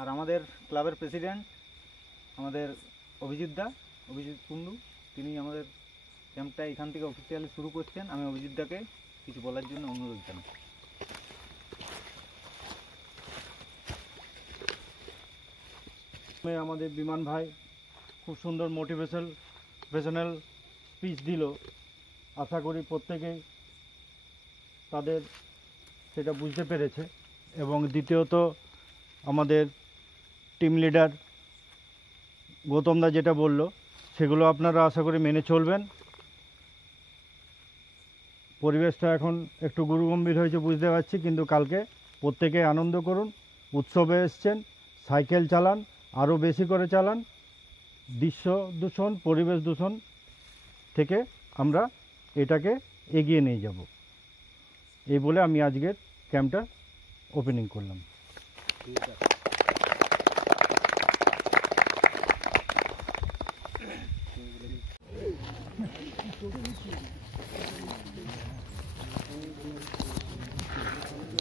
আর আমাদের ক্লাবের প্রেসিডেন্ট আমাদের অভিজিৎ কুন্ডু, তিনি আমাদের ক্যাম্পটা এখান থেকে অফিসিয়ালি শুরু করছেন। আমি অভিজিৎ দাকে কিছু বলার জন্য অনুরোধ জানাই। আমাদের বিমান ভাই খুব সুন্দর মোটিভেশনাল স্পিচ দিল। আশা করি প্রত্যেকেই তাদের সেটা বুঝতে পেরেছে। এবং দ্বিতীয়ত আমাদের টিম লিডার গৌতম দা যেটা বলল সেগুলো আপনারা আশা করি মেনে চলবেন। পরিবেশটা এখন একটু গুরুগম্ভীর হয়েছে বুঝতে পারছি, কিন্তু কালকে প্রত্যেকে আনন্দ করুন। উৎসবে এসছেন, সাইকেল চালান, আরও বেশি করে চালান। দৃশ্য দূষণ, পরিবেশ দূষণ থেকে আমরা এটাকে এগিয়ে নিয়ে যাব, এই বলে আমি আজকের ক্যাম্পটা ওপেনিং করলাম।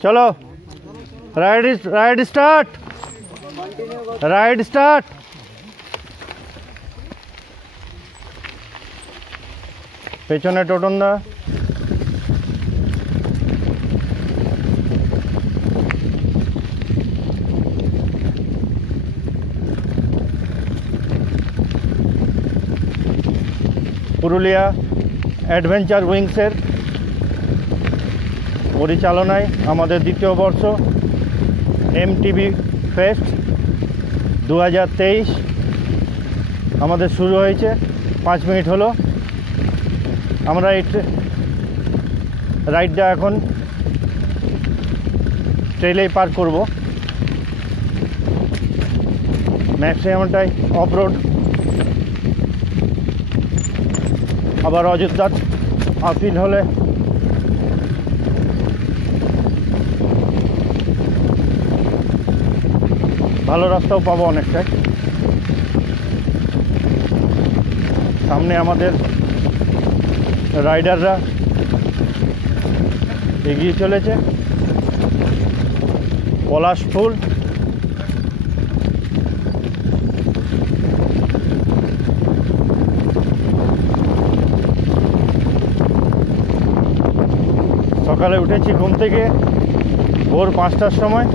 চলো রাইড স্টার্ট। পেছনে টোটনদা, পুরুলিয়া অ্যাডভেঞ্চার উইংসের পরিচালনায় আমাদের দ্বিতীয় বর্ষ এমটিবি ফেস্ট 2023 আমাদের শুরু হয়েছে। 5 মিনিট হলো। আমরা এই রাইডটা এখন ট্রেলেই পার করব। ম্যাক্সিমামটাই অফ রোড। আবার অযোধ্যার আপিল হলে ভালো রাস্তাও পাবো অনেকটাই। সামনে আমাদের রাইডাররা এগিয়ে চলেছে। পলাশ ফুল, সকালে উঠেছি ঘুম থেকে ভোর 5টার সময়।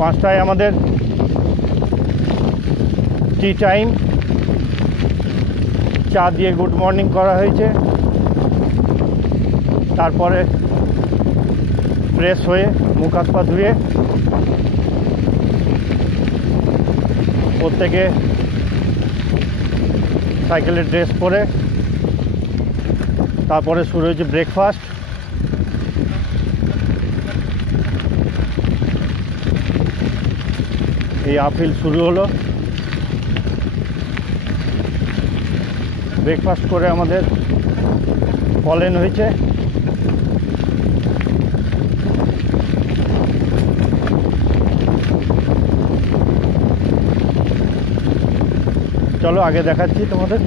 5টায় আমাদের টি টাইম, চা দিয়ে গুড মর্নিং করা হয়েছে। তারপরে ফ্রেশ হয়ে মুখ হাত পা ধুয়ে প্রত্যেকে সাইকেলের ড্রেস পরে তারপরে শুরু হয়েছে ব্রেকফাস্ট। এই আপিল শুরু হলো। ব্রেকফাস্ট করে আমাদের পলেন হয়েছে। চলো আগে দেখাচ্ছি তোমাদের।